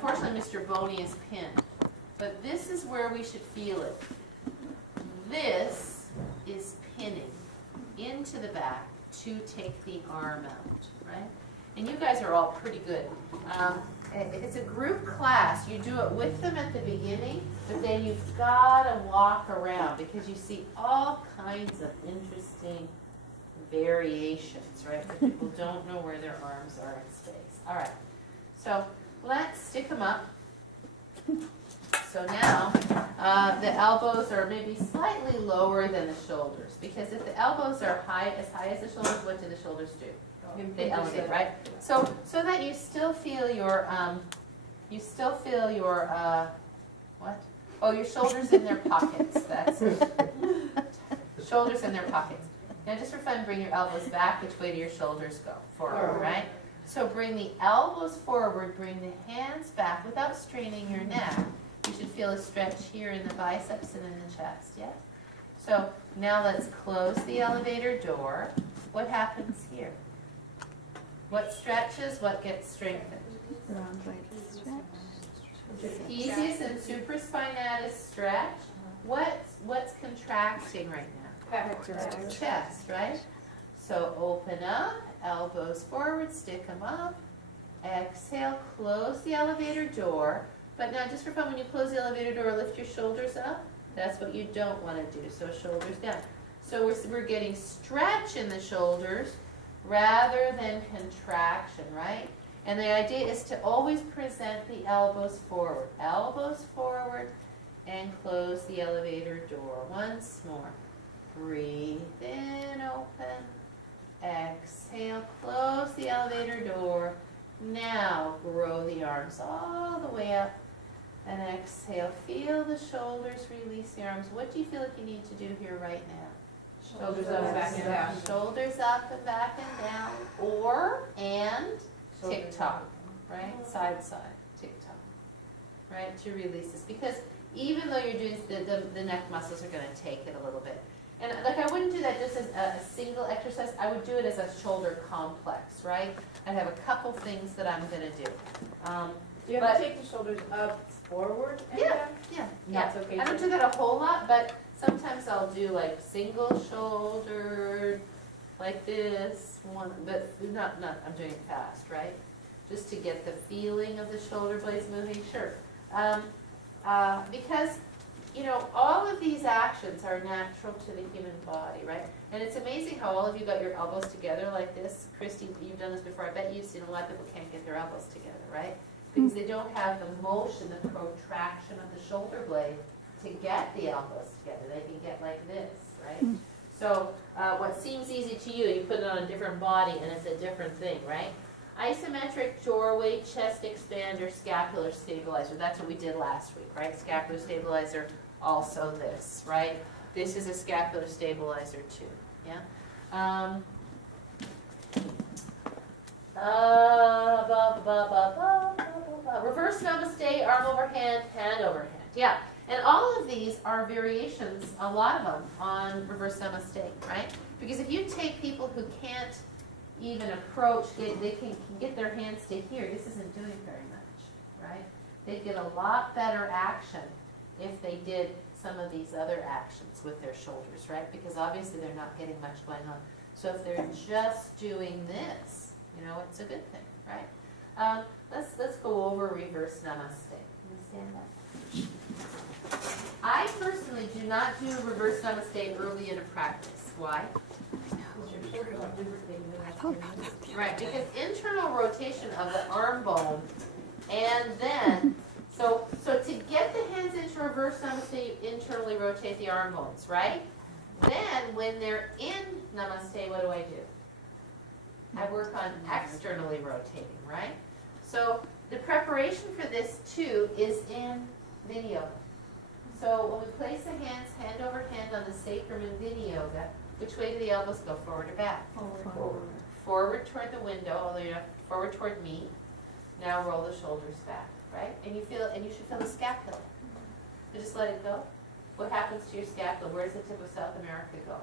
Unfortunately, Mr. Boney is pinned, but this is where we should feel it. This is pinning into the back to take the arm out, right? And you guys are all pretty good. It's a group class. You do it with them at the beginning, but then you've got to walk around because you see all kinds of interesting variations, right? But people don't know where their arms are in space. All right, so let's stick them up. So now the elbows are maybe slightly lower than the shoulders, because if the elbows are as high as the shoulders, what do the shoulders do? They elevate, right? So that you still feel your what? Oh, your shoulders in their pockets. That's it. Shoulders in their pockets. Now, just for fun, bring your elbows back. Which way do your shoulders go? Forward, right? So bring the elbows forward. Bring the hands back without straining your neck. You should feel a stretch here in the biceps and in the chest. Yeah. So now let's close the elevator door. What happens here? What stretches? What gets strengthened? Trapezius and supraspinatus stretch. What's contracting right now? Chest, right? So open up, elbows forward, stick them up. Exhale, close the elevator door. But now, just for fun, when you close the elevator door, lift your shoulders up. That's what you don't want to do. So shoulders down. So we're getting stretch in the shoulders rather than contraction, right? And the idea is to always present the elbows forward. Elbows forward, and close the elevator door. Once more. Breathe in, open. Exhale, close the elevator door. Now grow the arms all the way up. And exhale, feel the shoulders, release the arms. What do you feel like you need to do here right now? Shoulders up and back and down. Shoulders up and back and down. And tick-tock, right? Side, tick-tock, right? To release this. Because even though you're doing the neck muscles are going to take it a little bit. And like I wouldn't do that just as a single exercise. I would do it as a shoulder complex, right? I'd have a couple things that I'm going to do. Do you have to take the shoulders up, forward, and down? Yeah. That's okay. I don't do that a whole lot, but sometimes I'll do like single shouldered, like this one, but not. I'm doing it fast, right? Just to get the feeling of the shoulder blades moving. Sure, because you know all of these actions are natural to the human body, right? And it's amazing how all of you got your elbows together like this. Christy, you've done this before. I bet you've seen a lot of people can't get their elbows together, right? Because they don't have the motion, the protraction of the shoulder blade to get the elbows together. They can get like this, right? So what seems easy to you, you put it on a different body and it's a different thing, right? Isometric doorway, chest expander, scapular stabilizer. That's what we did last week, right? Scapular stabilizer, also this, right? This is a scapular stabilizer too, yeah? Reverse namaste, arm over hand over hand. Yeah, and all of these are variations, a lot of them, on reverse namaste, right? Because if you take people who can't even approach, they can get their hands to here, this isn't doing very much, right? They'd get a lot better action if they did some of these other actions with their shoulders, right? Because obviously they're not getting much going on. So if they're just doing this, you know, it's a good thing, right? Let's go over reverse namaste. Can you stand up? I personally do not do reverse namaste early in a practice. Why? Right, because internal rotation of the arm bone, and then, so to get the hands into reverse namaste, you internally rotate the arm bones, right? Then when they're in namaste, what do? I work on externally rotating, right? So the preparation for this too is in video. So when we place the hands hand over hand on the sacrum in Vinyasa Yoga, which way do the elbows go, forward or back? Forward. Forward toward the window, although you're forward toward me. Now roll the shoulders back, right? And you should feel the scapula. So just let it go. What happens to your scapula? Where does the tip of South America go?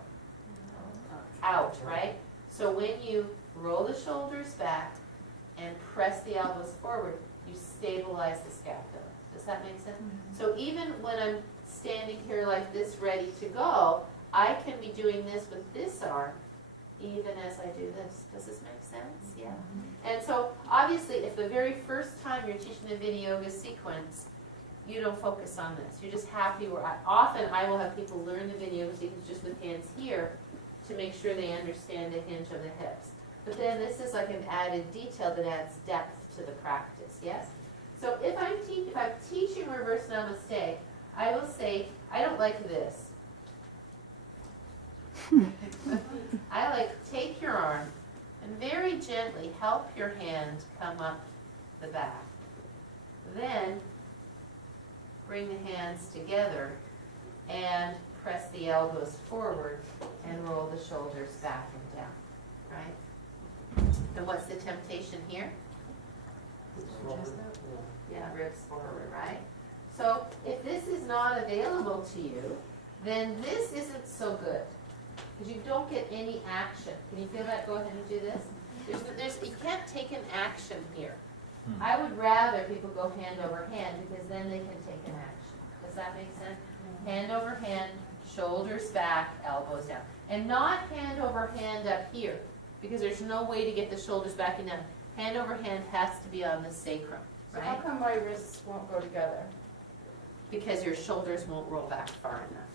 Out, right? So when you roll the shoulders back and press the elbows forward, You stabilize the scapula. Does that make sense? So even when I'm standing here like this ready to go, I can be doing this with this arm even as I do this. Does this make sense? Yeah. And so obviously if the very first time you're teaching the Vinyasa Yoga sequence, you don't focus on this. You're just happy where often I will have people learn the Vinyasa Yoga sequence just with hands here to make sure they understand the hinge of the hips. But then this is like an added detail that adds depth to the practice, yes? So if I'm teaching reverse namaste, I will say, I don't like this. I like take your arm and very gently help your hand come up the back. Then bring the hands together and press the elbows forward and roll the shoulders back and down, right? And what's the temptation here? Yeah, ribs forward, right? So if this is not available to you, then this isn't so good because you don't get any action. Can you feel that? Go ahead and do this. You can't take an action here. I would rather people go hand over hand because then they can take an action. Does that make sense? Hand over hand, shoulders back, elbows down. And not hand over hand up here because there's no way to get the shoulders back and down. Hand over hand has to be on the sacrum, So right? how come my wrists won't go together? Because your shoulders won't roll back far enough.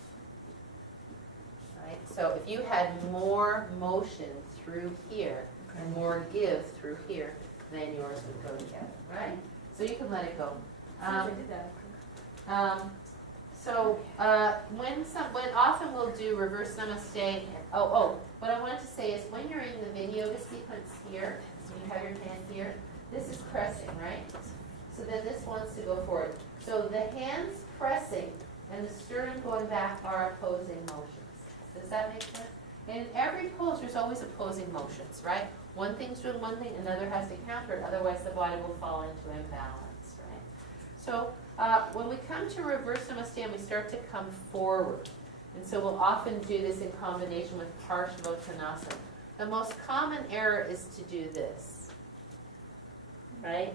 Right? So if you had more motion through here and more give through here, then yours would go together, right? So you can let it go. When often we'll do reverse namaste. What I wanted to say is when you're in the Vinyasa Yoga sequence here, you have your hand here, this is pressing, right? So then this wants to go forward. So the hands pressing and the sternum going back are opposing motions. Does that make sense? In every pose, there's always opposing motions, right? One thing's doing one thing, another has to counter it, otherwise the body will fall into imbalance, right? So when we come to reverse namaste, we start to come forward. And so we'll often do this in combination with Parsvottanasana. The most common error is to do this, right?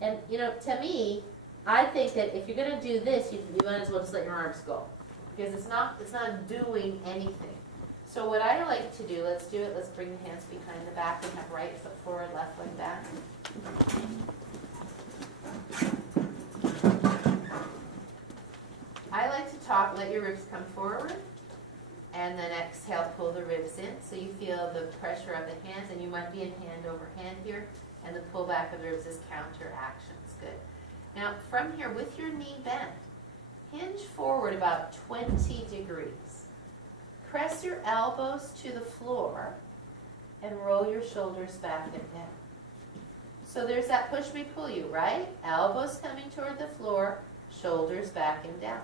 And you know, to me, I think that if you're going to do this, you might as well just let your arms go because it's not doing anything. So what I like to do, let's do it. Let's bring the hands behind the back and have right foot forward, left leg back. I like to talk, let your ribs come forward, and then exhale, pull the ribs in so you feel the pressure of the hands, and you might be in hand over hand here, and the pull back of the ribs is counter actions. Good. Now from here, with your knee bent, hinge forward about 20 degrees. Press your elbows to the floor and roll your shoulders back and down. So there's that push me, pull you, right? Elbows coming toward the floor, shoulders back and down.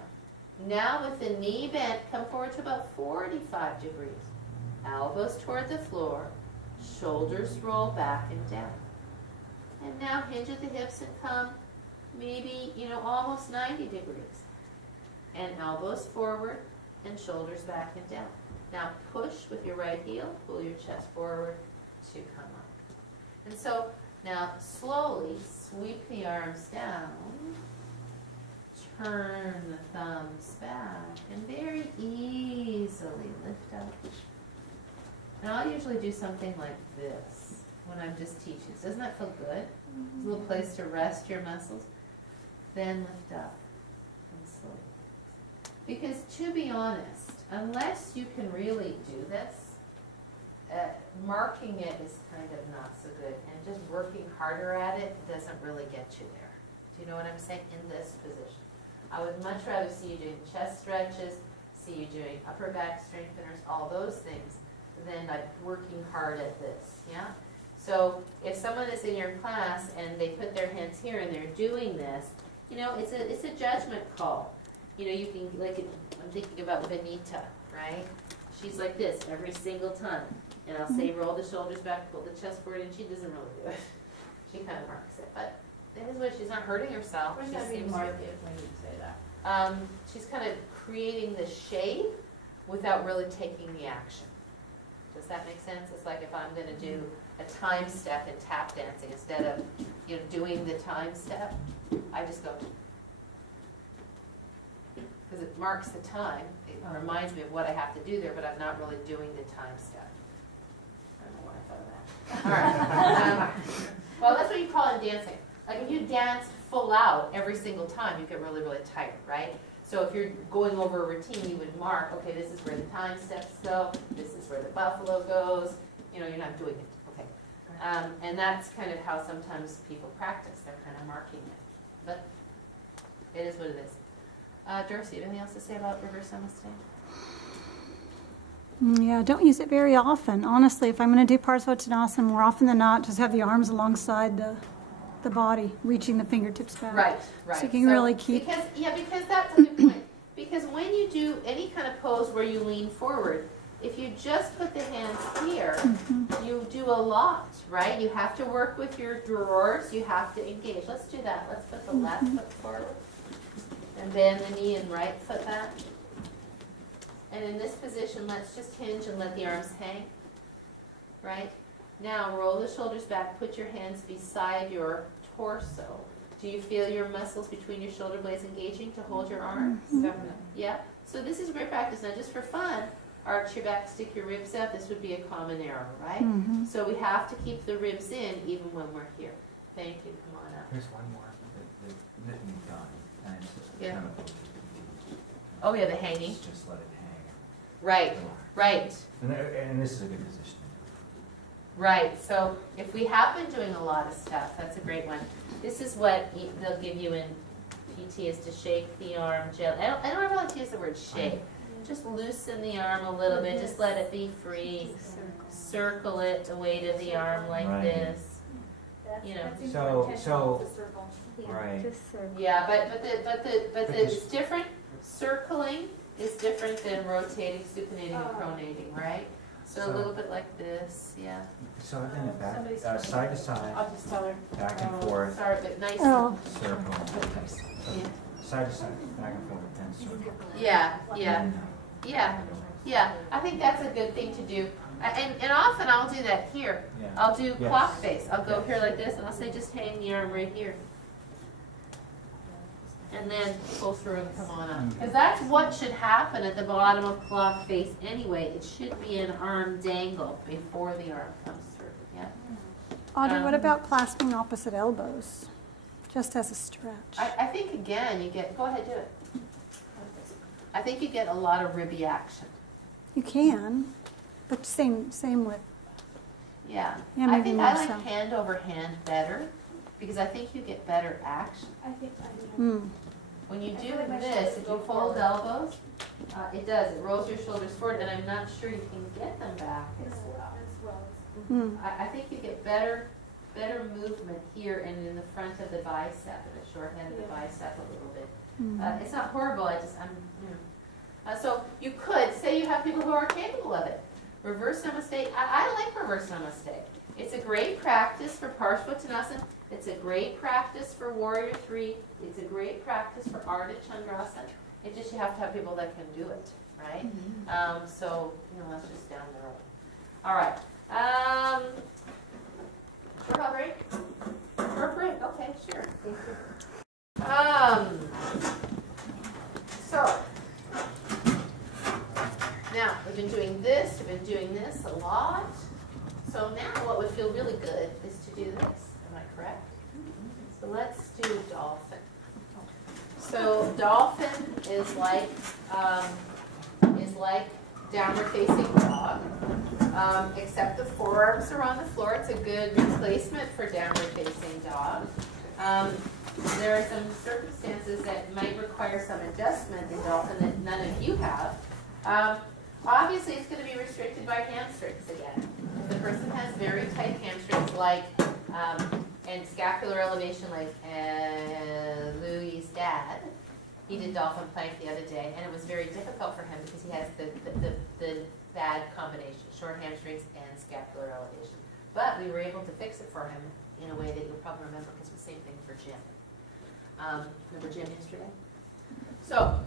Now with the knee bent, come forward to about 45 degrees. Elbows toward the floor, shoulders roll back and down. And now hinge at the hips and come maybe, almost 90 degrees. And elbows forward and shoulders back and down. Now push with your right heel, pull your chest forward to come up. And so now slowly sweep the arms down, turn the thumbs back, and very easily lift up. And I'll usually do something like this when I'm just teaching. Doesn't that feel good? It's a little place to rest your muscles. Then lift up and slowly. Because to be honest, unless you can really do this, marking it is kind of not so good. And just working harder at it doesn't really get you there. Do you know what I'm saying? In this position. I would much rather see you doing chest stretches, see you doing upper back strengtheners, all those things, than like working hard at this, yeah? So if someone is in your class and they put their hands here and they're doing this, it's a judgment call. You can, I'm thinking about Vanita, right? She's like this every single time. And I'll say roll the shoulders back, pull the chest forward, and she doesn't really do it. She kind of marks it. But that is what she's not hurting herself. What does that mean, Martha, when you say that? She's kind of creating the shape without really taking the action. Does that make sense? It's like if I'm going to do a time step in tap dancing, instead of doing the time step, I just go, because it marks the time. It reminds me of what I have to do there, but I'm not really doing the time step. I don't know why I thought of that. All right. Well, that's what you call it dancing. Like if you dance full out every single time, you get really, really tired, right? So if you're going over a routine, you would mark, okay, this is where the time steps go, this is where the buffalo goes. You're not doing it, okay? And that's kind of how sometimes people practice. They're kind of marking it. But it is what it is. Darcy, anything else to say about reverse namaste? Yeah, don't use it very often. Honestly, if I'm going to do Parsvottanasana, more often than not, just have the arms alongside the body, reaching the fingertips back. Right. So you can really keep... Because that's a good point. Because when you do any kind of pose where you lean forward, if you just put the hands here, you do a lot, right? You have to work with your drawers. You have to engage. Let's do that. Let's put the left foot forward and bend the knee and right foot back. And in this position, let's just hinge and let the arms hang, right? Now roll the shoulders back. Put your hands beside your torso. Do you feel your muscles between your shoulder blades engaging to hold your arms? Definitely. Yeah? So this is great practice. Now just for fun, arch your back, stick your ribs out. This would be a common arrow, right? So we have to keep the ribs in even when we're here. Thank you. Come on up. Here's one more. The mitten gun. And it's Yeah. kind of, Oh yeah, the hanging. just let it hang. Right, right. And this is a good position. Right, so if we have been doing a lot of stuff, that's a great one. This is what they'll give you in PT is to shake the arm gently. I don't ever like to use the word shake. Just loosen the arm a little bit, just let it be free. Circle it, the weight of the arm like this. Right. Yeah, but it's different. Circling is different than rotating, supinating, and pronating, right? So a little bit like this, yeah. So then back, side to side, I'll just tell her. back and forth, Sorry, but nice. Oh, circle. Yeah. Side to side, back and forth, and circle. Yeah, yeah, yeah, yeah. I think that's a good thing to do. And often I'll do that here. Yeah. I'll do Yes. clock face. I'll go here like this, and I'll say just hang the arm right here. And then pull through and come on up. Because that's what should happen at the bottom of clock face anyway. It should be an arm dangle before the arm comes through. Yeah. Audrey, what about clasping opposite elbows? Just as a stretch. I think again you get. Go ahead, do it. I think you get a lot of ribby action. You can, but same with... Yeah. Yeah, I maybe think more I like so. hand over hand better because I think you get better action. I think I do. When you I do feel like my this, shoulders if you go fold forward. elbows, it does. It rolls your shoulders forward, and I'm not sure you can get them back as well. I think you get better movement here and in the front of the bicep, and the short head of the bicep a little bit. It's not horrible. So you could say you have people who are capable of it. Reverse namaste. I like reverse namaste. It's a great practice for Parsvottanasana. It's a great practice for Warrior 3. It's a great practice for Ardha Chandrasana. It's just you have to have people that can do it, right? So, that's just down the road. All right. Short break? Short break? Okay, sure. So, now we've been doing this a lot. So now what would feel really good is to do this. Am I correct? So let's do dolphin. So dolphin is like downward facing dog, except the forearms are on the floor. It's a good replacement for downward facing dog. There are some circumstances that might require some adjustment in dolphin that none of you have. Obviously, it's going to be restricted by hamstrings again. If the person has very tight hamstrings, and scapular elevation, like Louis' dad, he did dolphin plank the other day, and it was very difficult for him because he has the bad combination, short hamstrings and scapular elevation. But we were able to fix it for him in a way that you'll probably remember because it was the same thing for Jim. Remember Jim yesterday? So,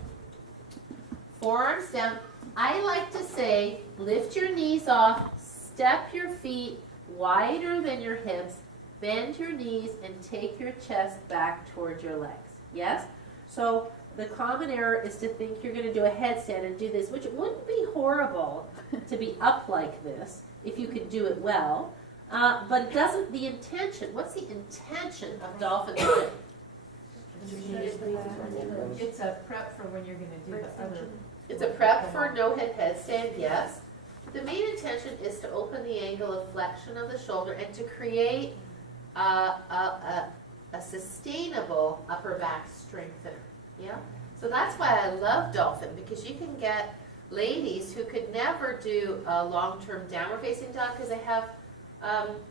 forearms down. I like to say, lift your knees off, step your feet wider than your hips, bend your knees, and take your chest back towards your legs. Yes? So the common error is to think you're going to do a headstand and do this, which wouldn't be horrible to be up like this if you could do it well. But it doesn't, the intention, what's the intention of dolphin plank? It's a prep for when you're going to do the other. It's a prep for no-head headstand, yes. The main intention is to open the angle of flexion of the shoulder and to create a sustainable upper back strengthener. Yeah? So that's why I love dolphin, because you can get ladies who could never do a long-term downward facing dog because they have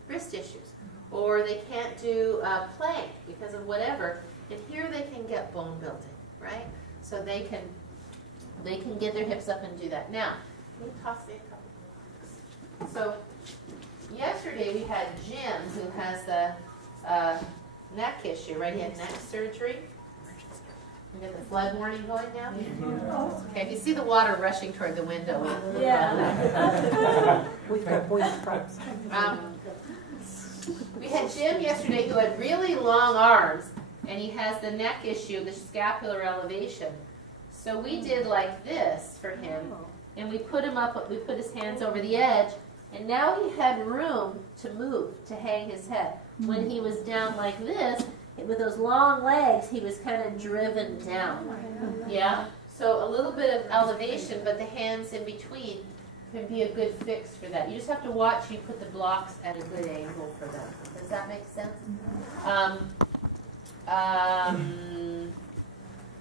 wrist issues, or they can't do plank because of whatever, and here they can get bone building, right? So they can get their hips up and do that. Now, let me toss in a couple blocks. So yesterday we had Jim, who has the neck issue, right? He had neck surgery. We got the flood warning going now. Okay, if you see the water rushing toward the window, We've got voice props. we had Jim yesterday who had really long arms, and he has the neck issue, the scapular elevation. So we did like this for him, and we put him up, we put his hands over the edge, and now he had room to move, to hang his head. When he was down like this, with those long legs, he was kind of driven down. Yeah? So a little bit of elevation, but the hands in between can be a good fix for that. You just have to watch you put the blocks at a good angle for them. Does that make sense?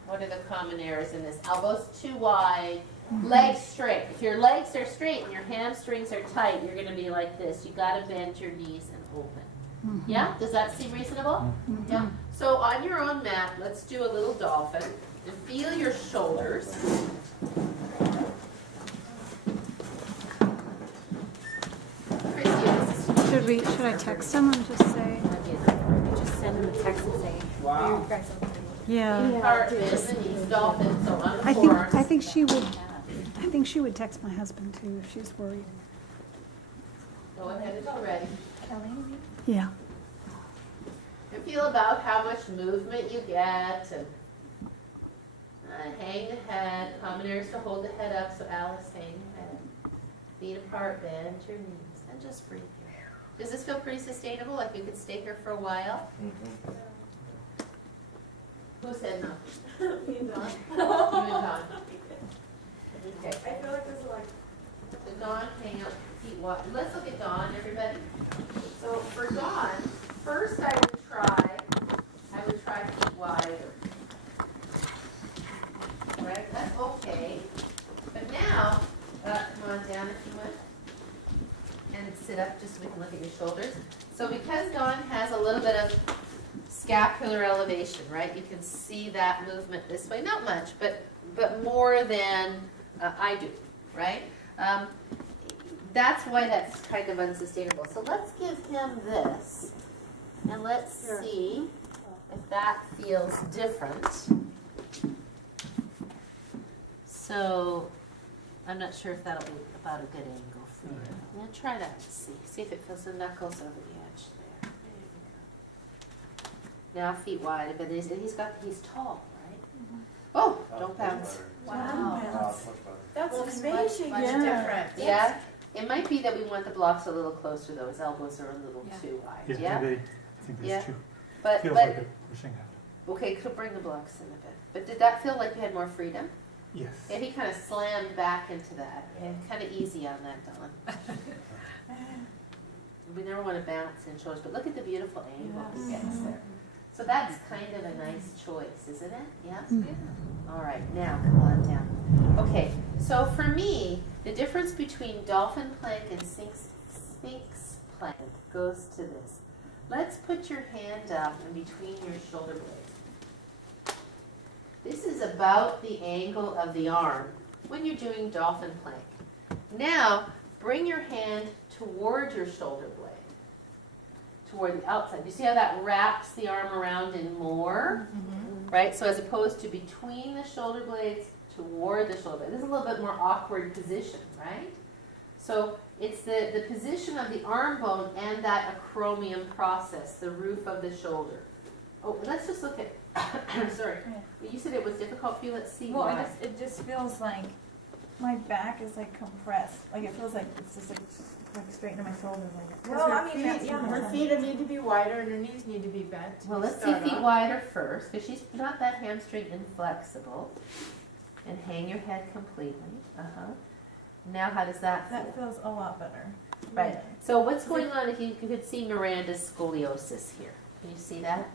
What are the common errors in this? Elbows too wide, legs straight. If your legs are straight and your hamstrings are tight, you're going to be like this. You got to bend your knees and open. Yeah? Does that seem reasonable? Yeah. So on your own mat, let's do a little dolphin and feel your shoulders. Should I text him and just say? Just send him a text and say, Wow. you guys okay? Yeah. Heart, bend the knees, dolphin, so on the forearms. I think she would text my husband too if she's worried. Go ahead, it's all ready. Yeah. And feel about how much movement you get, and hang the head. Common errors to hold the head up, so Alice, hang the head. Feet apart, bend your knees, and just breathe here. Does this feel pretty sustainable? Like you could stay here for a while? Who said no? Me and Dawn. You and Dawn. Okay. I feel like this is like. So Dawn, hang out, feet wide. Let's look at Dawn, everybody. So for Dawn, first I would try feet wider. Right? That's okay. But now, come on down if you would. And sit up just so we can look at your shoulders. So because Dawn has a little bit of scapular elevation, right? You can see that movement this way. Not much, but more than I do, right? That's why that's kind of unsustainable. So let's give him this, and let's see if that feels different. So I'm not sure if that'll be about a good angle for you. I'm going to try that and see if it feels the knuckles over the edge there. Now feet wide, but he's tall, right? Oh, don't bounce. Wow. That's amazing. Much different. Yeah. It might be that we want the blocks a little closer though. His elbows are a little too wide. Yeah. Maybe. I think there's two. But Feels like a pushing out. okay, could bring the blocks in a bit. But did that feel like you had more freedom? Yes. Yeah, he kind of slammed back into that. And kind of easy on that, Dawn. We never want to bounce in shoulders, but look at the beautiful angle he gets there. So that's kind of a nice choice, isn't it? Yeah? All right, now come on down. Okay, so for me, the difference between dolphin plank and sphinx plank goes to this. Let's put your hand up in between your shoulder blades. This is about the angle of the arm when you're doing dolphin plank. Now, bring your hand toward your shoulder blade, toward the outside. You see how that wraps the arm around in more? Right? So as opposed to between the shoulder blades, toward the shoulder blade. This is a little bit more awkward position, right? So It's the position of the arm bone and that acromion process, the roof of the shoulder. Oh, let's just look at, sorry, you said it was difficult for you, let's see Well, why. it just feels like my back is like compressed. Like it feels like it's just like straight into my shoulders. Like, Well, her feet, her feet need to be wider and her knees need to be bent. Well, let's see feet wider first, because she's not that hamstring inflexible. And hang your head completely. Now how does that feel? That feels a lot better. Right. Yeah. So what's going on if you could see Miranda's scoliosis here? Can you see that?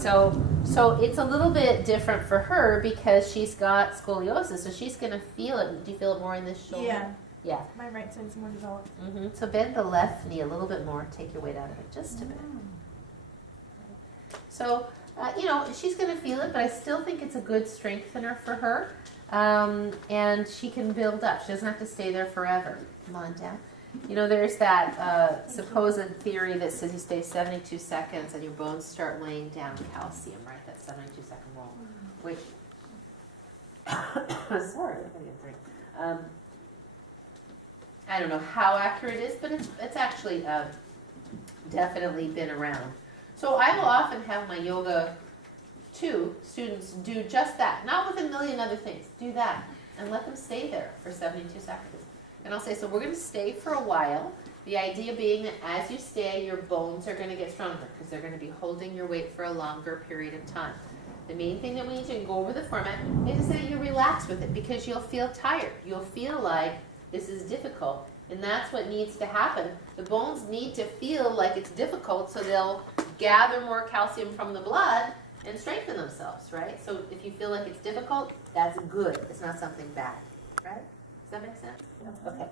So it's a little bit different for her because she's got scoliosis, so she's going to feel it. Do you feel it more in this shoulder? Yeah. Yeah. My right side's more developed. So bend the left knee a little bit more. Take your weight out of it just a bit. So, you know, she's going to feel it, but I still think it's a good strengthener for her. And she can build up. She doesn't have to stay there forever. Come on down. You know, there's that supposed theory that says you stay 72 seconds and your bones start laying down calcium, right? That 72-second rule. Which, sorry, I'm going to get a drink. I don't know how accurate it is, but it's actually definitely been around. So I will often have my yoga 2 students do just that, not with a million other things. Do that and let them stay there for 72 seconds. And I'll say, so we're going to stay for a while. The idea being that as you stay, your bones are going to get stronger because they're going to be holding your weight for a longer period of time. The main thing that we need to go over the format is that you relax with it because you'll feel tired. You'll feel like this is difficult. And that's what needs to happen. The bones need to feel like it's difficult so they'll gather more calcium from the blood and strengthen themselves, right? So if you feel like it's difficult, that's good. It's not something bad, right? Does that make sense? Okay.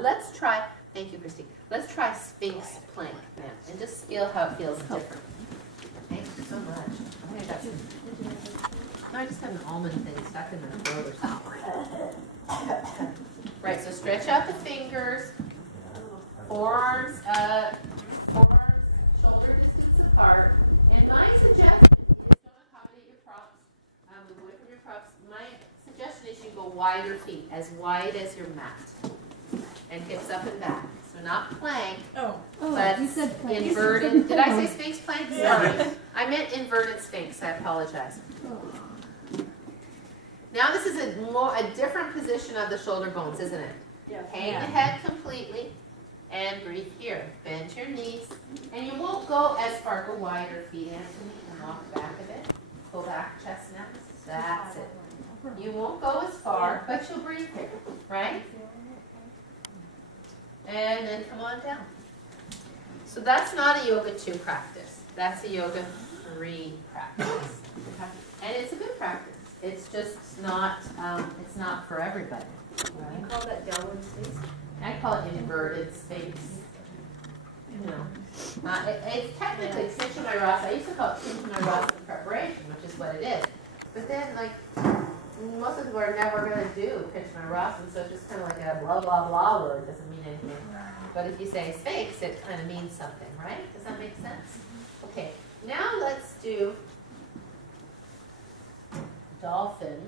Let's try, thank you, Christy. Let's try Sphinx plank now and just feel how it feels different. Thank you so much. I think I got some, no, I just got an almond thing stuck in my throat or something. Right, so stretch out the fingers, forearms, shoulder distance apart. And my suggestion is don't accommodate your props, move away from your props. My suggestion is you go wider feet, as wide as your mat. And hips up and back. So not plank, but you said plank. inverted. Did I say Sphinx plank? Sorry. I meant inverted Sphinx. I apologize. Now this is a different position of the shoulder bones, isn't it? Yeah. Hang the head completely and breathe here. Bend your knees. And you won't go as far. Go wider feet, Anthony, and walk back a bit. Pull back chest now. That's it. You won't go as far, but you'll breathe here, right? And then come on down. So that's not a yoga 2 practice. That's a yoga 3 practice. And it's a good practice. It's just not, it's not for everybody. Right? You call that downward Sphinx? I call it inverted Sphinx. You know, it's technically Pinchamayurasa. I used to call it Pinchamayurasa in preparation, which is what it is. But then, like, most of them are never going to do Pinchamayurasa, so it's just kind of like a blah, blah, blah word. It doesn't mean anything. But if you say Sphinx, it kind of means something, right? Does that make sense? Okay, now let's do dolphin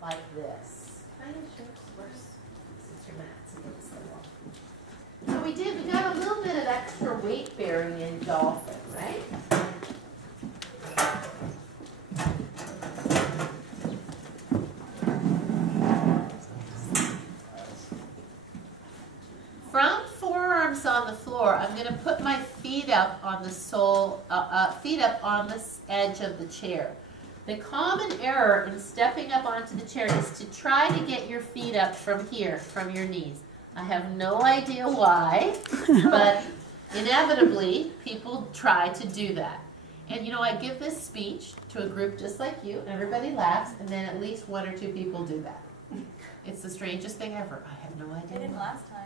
like this. Kind of sure it's worse since your mat's against the wall. So we got a little bit of extra weight bearing in dolphin, right? From forearms on the floor, I'm going to put my feet up on the sole, feet up on the edge of the chair. The common error in stepping up onto the chair is to try to get your feet up from here, from your knees. I have no idea why, but inevitably people try to do that. And you know, I give this speech to a group just like you, everybody laughs, and then at least 1 or 2 people do that. It's the strangest thing ever. I have no idea. I didn't why. last time.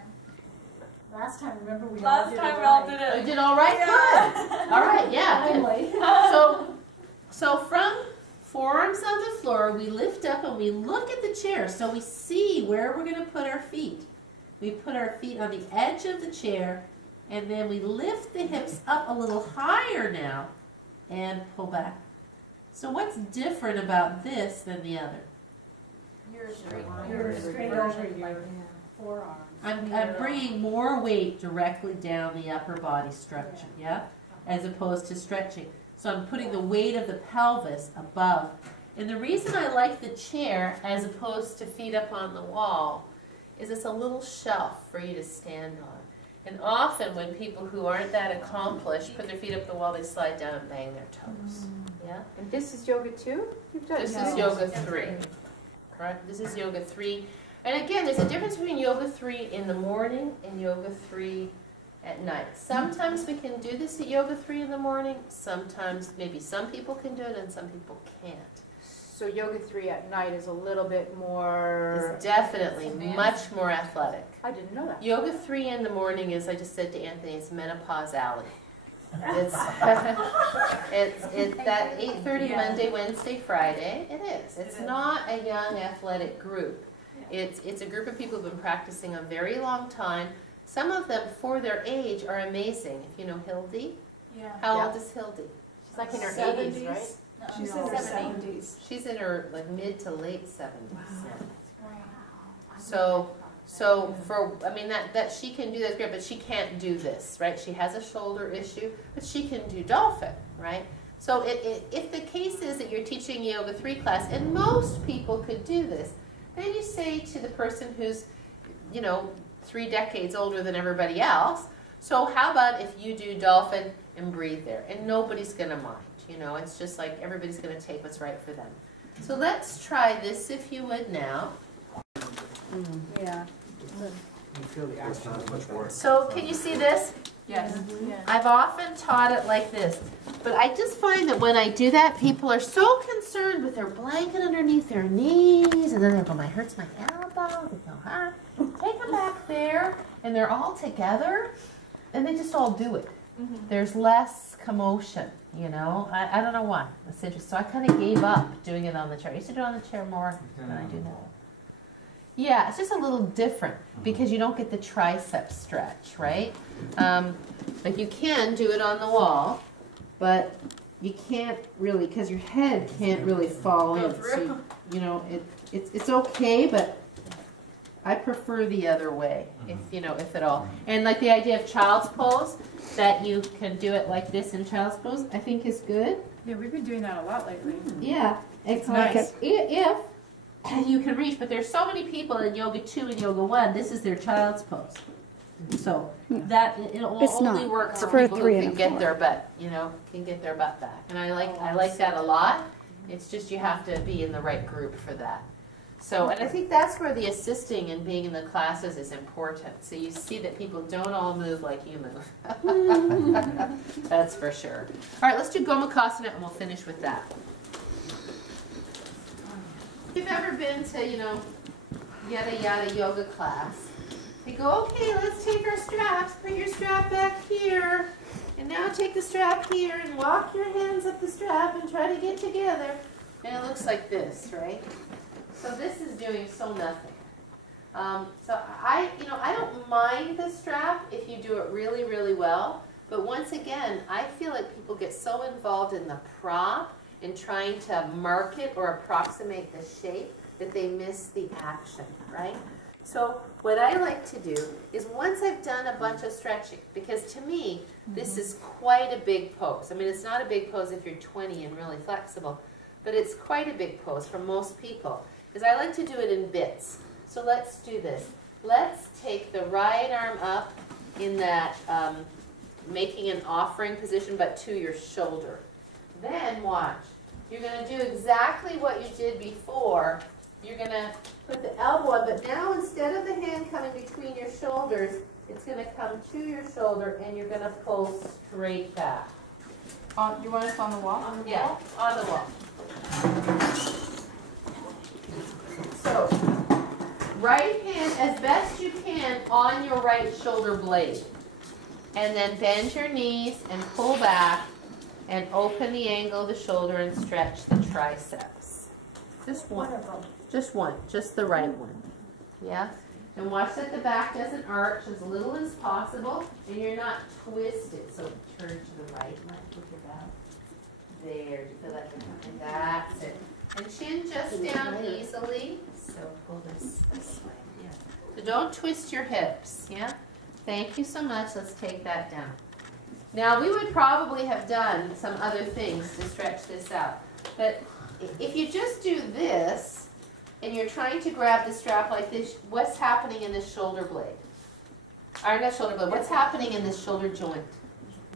Last time, remember we Last time we all did Oh, it. you did all right? Good. All right, yeah. Good. So from forearms on the floor, we lift up and we look at the chair so we see where we're going to put our feet. We put our feet on the edge of the chair and then we lift the hips up a little higher now and pull back. So what's different about this than the other? You're straight. You're straight over your forearms. I'm bringing more weight directly down the upper body structure, yeah? As opposed to stretching. So I'm putting the weight of the pelvis above. And the reason I like the chair as opposed to feet up on the wall is it's a little shelf for you to stand on. And often when people who aren't that accomplished put their feet up the wall, they slide down and bang their toes. Yeah? And this is yoga 2? You've done This is yoga 3. Correct? This is yoga 3. And again, there's a difference between yoga 3 in the morning and yoga 3 at night. Sometimes we can do this at yoga 3 in the morning. Sometimes maybe some people can do it and some people can't. So yoga 3 at night is a little bit more... It's definitely much more athletic. I didn't know that. Yoga 3 in the morning is, I just said to Anthony, it's menopause alley. It's that 8:30 Monday, Wednesday, Friday. It is. It's not a young athletic group. It's a group of people who've been practicing a very long time. Some of them, for their age, are amazing. If you know Hildy. Yeah. How old is Hildy? She's like in her 80s, right? She's in her 70s. She's in her like mid to late 70s. So for, I mean, that she can do that's great, but she can't do this, right? She has a shoulder issue, but she can do dolphin, right? So if the case is that you're teaching yoga 3 class, and most people could do this, then you say to the person who's, 3 decades older than everybody else, so how about if you do dolphin and breathe there? And nobody's going to mind, it's just like everybody's going to take what's right for them. So let's try this if you would now. Yeah. You feel the action is much worse. So can you see this? Yes. I've often taught it like this, but I just find that when I do that, people are so concerned with their blanket underneath their knees, and then they go, "My hurts my elbow." They go, "Huh?" Take them back there, and they're all together, and they just all do it. There's less commotion, I don't know why. It's interesting. So I kind of gave up doing it on the chair. I used to do it on the chair more than I do now. Yeah, it's just a little different because you don't get the tricep stretch, right? Like you can do it on the wall, but you can't really, because your head can't really fall in. So, it's okay, but I prefer the other way, if at all. And like the idea of child's pose, that you can do it like this in child's pose, I think is good. Yeah, we've been doing that a lot lately. Yeah, it's nice. If you can reach, but there's so many people in yoga 2 and yoga 1, this is their child's pose. So that it'll It's only not. work It's for for a people 3 who and can a get 4. their butt, can get their butt back. And I like that a lot. It's just you have to be in the right group for that. So, and I think that's where the assisting and being in the classes is important. So you see that people don't all move like you move. That's for sure. All right, let's do Gomukhasana and we'll finish with that. If you've ever been to, yada yada yoga class, they go, okay, let's take our straps, put your strap back here, and now take the strap here and walk your hands up the strap and try to get together. And it looks like this, right? So this is doing so nothing. So I don't mind the strap if you do it really, really well, but once again, I feel like people get so involved in the prop in trying to mark it or approximate the shape that they miss the action, right? So what I like to do is once I've done a bunch of stretching, because to me, this is quite a big pose. I mean, it's not a big pose if you're 20 and really flexible, but it's quite a big pose for most people, is I like to do it in bits. So let's do this. Let's take the right arm up in that making an offering position, but to your shoulder. Then watch. You're going to do exactly what you did before. You're going to put the elbow on, but now instead of the hand coming between your shoulders, it's going to come to your shoulder and you're going to pull straight back. You want us on the wall? Yeah, on the wall. So, right hand as best you can on your right shoulder blade. And then bend your knees and pull back and open the angle of the shoulder and stretch the triceps. Just one. Just one. Just the right one. Yeah? And watch that the back doesn't arch as little as possible and you're not twisted. So turn to the right, like with your back. There. You feel that? And that's it. And chin just down easily. So pull this way, yeah. So don't twist your hips, yeah? Thank you so much. Let's take that down. Now we would probably have done some other things to stretch this out. But if you just do this, and you're trying to grab the strap like this, what's happening in this shoulder blade? Or not shoulder blade, what's happening in this shoulder joint?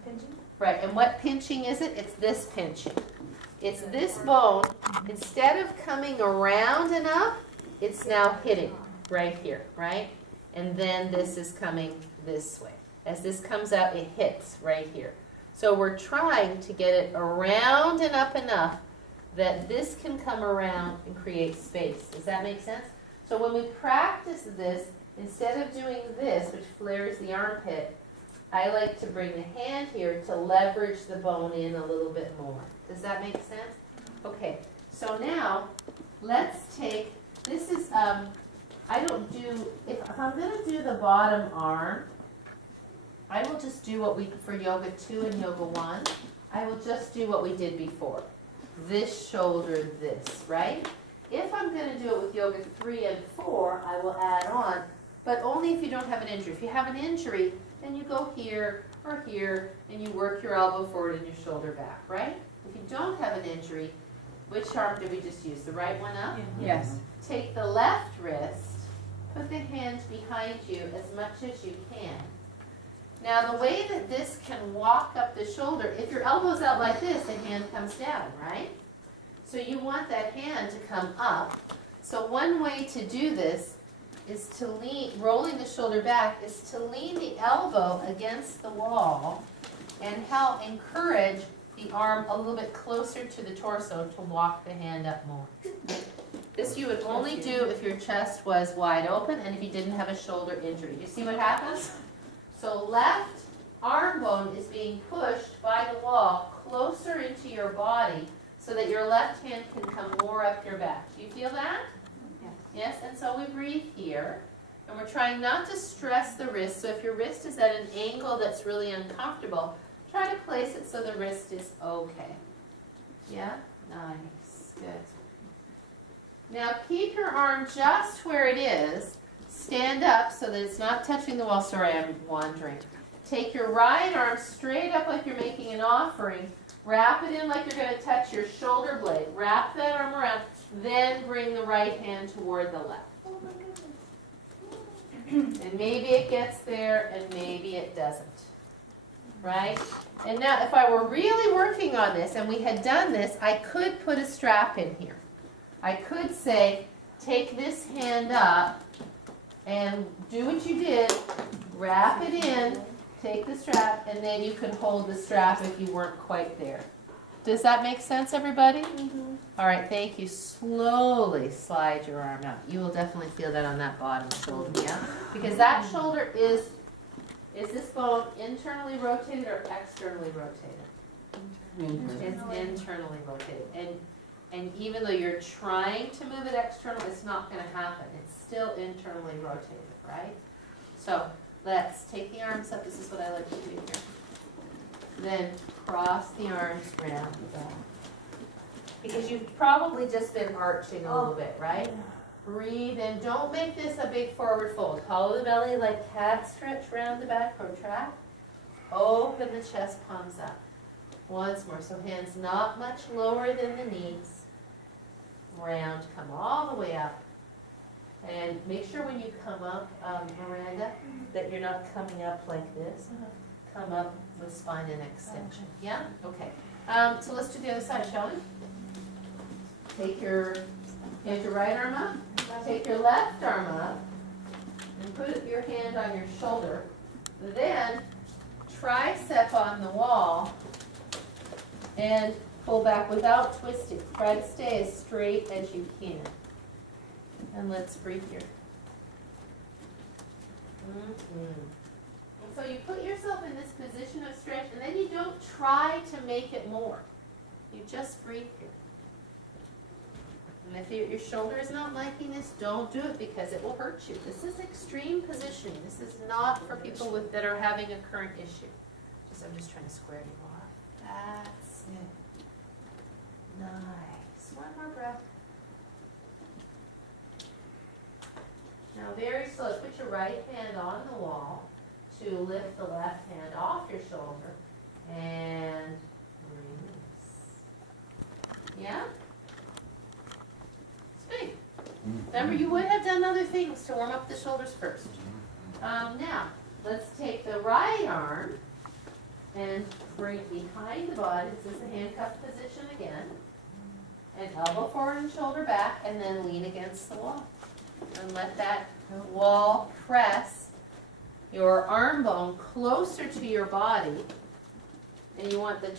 Pinching? Right, and what pinching is it? It's this pinching. It's this bone, instead of coming around and up, it's now hitting right here, right? And then this is coming this way. As this comes out, it hits right here. So we're trying to get it around and up enough that this can come around and create space. Does that make sense? So when we practice this, instead of doing this, which flares the armpit, I like to bring the hand here to leverage the bone in a little bit more. Does that make sense? Okay, so now let's take, this is, I don't do, if I'm going to do the bottom arm, I will just do what we, for yoga 2 and yoga 1, I will just do what we did before. This shoulder, this, right? If I'm going to do it with yoga 3 and 4, I will add on, but only if you don't have an injury. If you have an injury, then you go here or here, and you work your elbow forward and your shoulder back, right? If you don't have an injury, which arm did we just use? The right one up? Yes. Take the left wrist, put the hand behind you as much as you can. Now the way that this can walk up the shoulder, if your elbow's out like this, the hand comes down, right? So you want that hand to come up. So one way to do this is to lean, rolling the shoulder back, is to lean the elbow against the wall and help encourage the arm a little bit closer to the torso to walk the hand up more. This you would only do if your chest was wide open and if you didn't have a shoulder injury. You see what happens? So left arm bone is being pushed by the wall closer into your body so that your left hand can come more up your back. Do you feel that? Yes. Yes, and so we breathe here. And we're trying not to stress the wrist. So if your wrist is at an angle that's really uncomfortable, try to place it so the wrist is okay. Yeah? Nice. Good. Now keep your arm just where it is. Stand up so that it's not touching the wall. Sorry, I'm wandering. Take your right arm straight up like you're making an offering. Wrap it in like you're going to touch your shoulder blade. Wrap that arm around. Then bring the right hand toward the left. And maybe it gets there and maybe it doesn't. Right? And now if I were really working on this and we had done this, I could put a strap in here. I could say, take this hand up and do what you did, wrap it in, take the strap, and then you could hold the strap if you weren't quite there. Does that make sense, everybody? Mm-hmm. All right, thank you. Slowly slide your arm out. You will definitely feel that on that bottom shoulder, yeah? Because that shoulder is this bone internally rotated or externally rotated? It's internally rotated. And even though you're trying to move it externally, it's not going to happen. It's still internally rotated, right? So let's take the arms up. This is what I like to do here. Then cross the arms around the back. Because you've probably just been arching a little bit, right? Breathe in. Don't make this a big forward fold. Hollow the belly like cat stretch around the back, protract. Open the chest, palms up. Once more. So hands not much lower than the knees. Round, come all the way up. And make sure when you come up, Miranda, that you're not coming up like this. Come up with spine and extension. Yeah? Okay. So let's do the other side, shall we? Take your right arm up. Take your left arm up. And put your hand on your shoulder. Then tricep on the wall. And pull back without twisting. Try to stay as straight as you can. And let's breathe here. And so you put yourself in this position of stretch, and then you don't try to make it more. You just breathe here. And if your shoulder is not liking this, don't do it because it will hurt you. This is extreme positioning. This is not for people that are having a current issue. I'm just trying to square you off. That's it. Nice. One more breath. Now very slow, put your right hand on the wall to lift the left hand off your shoulder and release. Yeah? It's big. Remember, you would have done other things to warm up the shoulders first. Now, let's take the right arm and bring it behind the body. This is the handcuff position again. And elbow forward and shoulder back, and then lean against the wall. And let that wall press your arm bone closer to your body. And you want the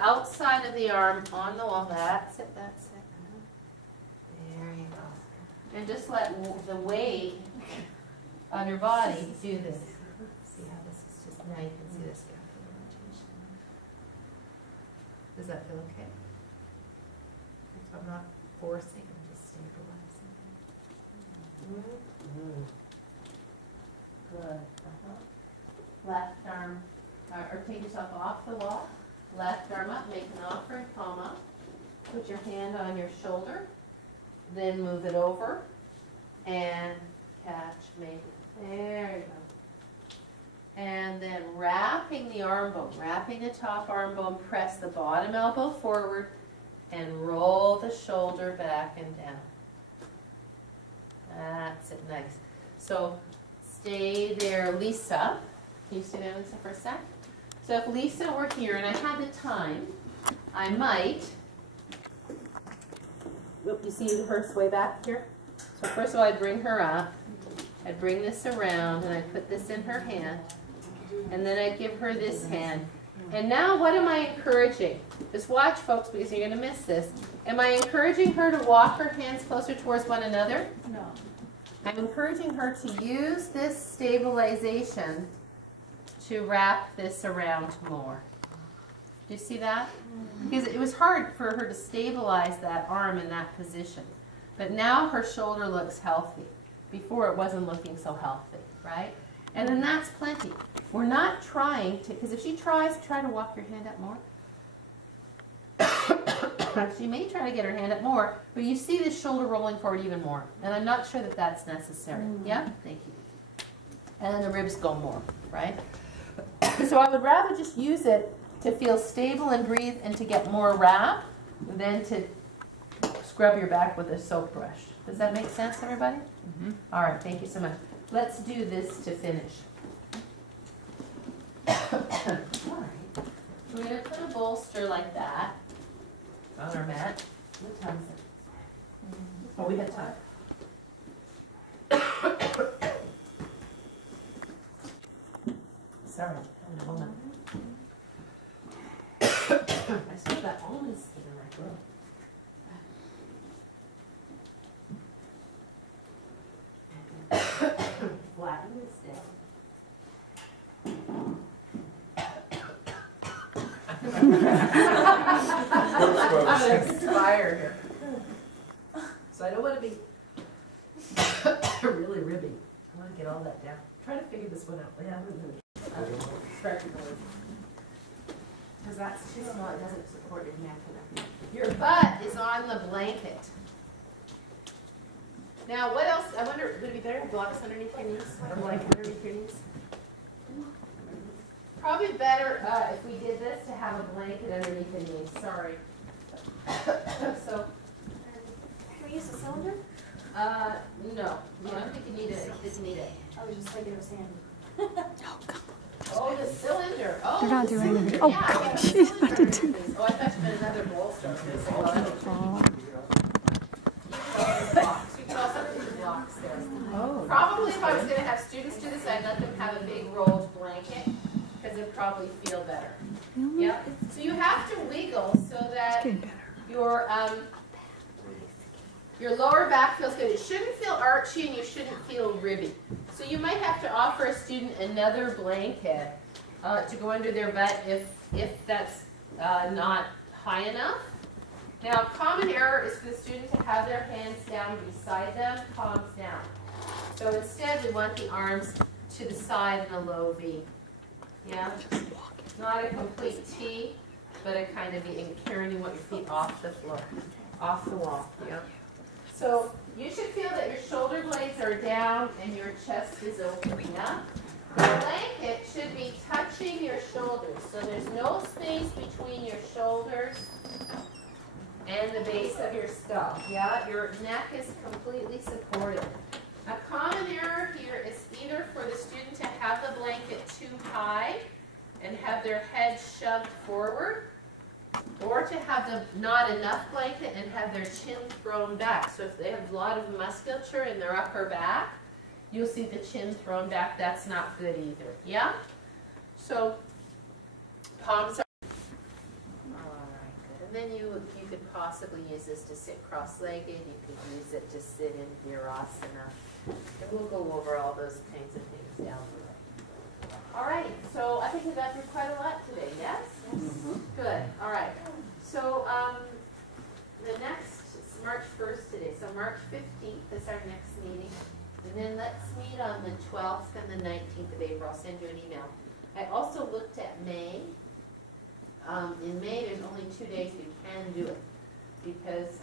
outside of the arm on the wall. That's it, that's it. There you go. And just let the weight of your body do this. See how this is just, now you can see this. Does that feel okay? So I'm not forcing, I'm just stabilizing. Good. Left arm, or take yourself off the wall. Left arm up, make an offering, palm up. Put your hand on your shoulder. Then move it over and catch, maybe. There you go. And then wrapping the arm bone, wrapping the top arm bone, press the bottom elbow forward and roll the shoulder back and down. That's it, nice. So stay there, Lisa. Can you stay there, Lisa, for a sec? So if Lisa were here and I had the time, I might, you see her sway back here? So first of all, I'd bring her up. I'd bring this around and I'd put this in her hand. And then I'd give her this hand. And now what am I encouraging? Just watch, folks, because you're going to miss this. Am I encouraging her to walk her hands closer towards one another? No. I'm encouraging her to use this stabilization to wrap this around more. Do you see that? Because it was hard for her to stabilize that arm in that position. But now her shoulder looks healthy. Before it wasn't looking so healthy, right? And then that's plenty. We're not trying to, because if she tries to walk your hand up more, she may try to get her hand up more, but you see this shoulder rolling forward even more. And I'm not sure that that's necessary. Yeah? Thank you. And then the ribs go more, right? So I would rather just use it to feel stable and breathe and to get more wrap than to scrub your back with a soap brush. Does that make sense, everybody? All right, thank you so much. Let's do this to finish. All right. We're going to put a bolster like that on our mat. What time is it? Oh, we have time. Sorry, a moment. I still got almonds in my throat. Flatten this down. I'm going to expire here. So I don't want to be really ribby. I want to get all that down. Try to figure this one out. Yeah, start because that's too small. It doesn't support your neck. Your butt is on the blanket. Now, what else? I wonder, would it be better to blocks underneath your knees? Or blanket underneath your knees? Probably better if we did this to have a blanket underneath the knees. Sorry. So, Can we use the cylinder? no. You don't think you need it. You just need it. I was just thinking of sand. Oh, the cylinder. Oh, They're not the doing anything. cylinder. Oh, Yeah, God, yeah, the she's cylinder about to do underneath. Oh, I thought you meant another bolster. Well, I don't blocks. You can also put your blocks there. Oh. Probably if I was going to have students do this, I'd let them have a big rolled blanket because it'd probably feel better. Really? Yeah. So you have to wiggle so that Getting better. your lower back feels good. It shouldn't feel archy and you shouldn't feel ribby. So you might have to offer a student another blanket to go under their butt if that's not high enough. Now, common error is for the student to have their hands down beside them, palms down. So instead, we want the arms to the side in a low V. Yeah? Not a complete T, but a kind of V. And Karen, you want your feet off the floor, off the wall. Yeah? So You should feel that your shoulder blades are down and your chest is open, yeah? The blanket should be touching your shoulders, so there's no space between your shoulders and the base of your skull, yeah? Your neck is completely supported. A common error here is either for the student to have the blanket too high and have their head shoved forward, or to have the not enough blanket and have their chin thrown back. So if they have a lot of musculature in their upper back, you'll see the chin thrown back. That's not good either. Yeah? So palms are all right, good. And then you could possibly use this to sit cross-legged. You could use it to sit in Virasana. And we'll go over all those kinds of things down the road. All right, so I think we got through quite a lot today, yes? Good, all right. So the next, it's March 1st today, so March 15th is our next meeting. And then let's meet on the 12th and the 19th of April. I'll send you an email. I also looked at May. In May, there's only 2 days we can do it. Because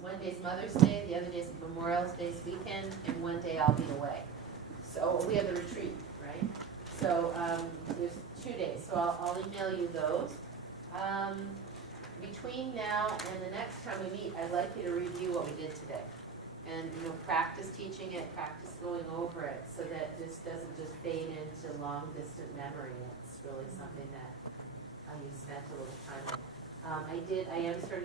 one day's Mother's Day, the other day's Memorial Day's weekend, and one day I'll be away. So we have a retreat, right? So there's 2 days, so I'll email you those. Between now and the next time we meet, I'd like you to review what we did today. And practice teaching it, practice going over it, so that this doesn't just fade into long distant memory. It's really something that you spent a little time on. I am starting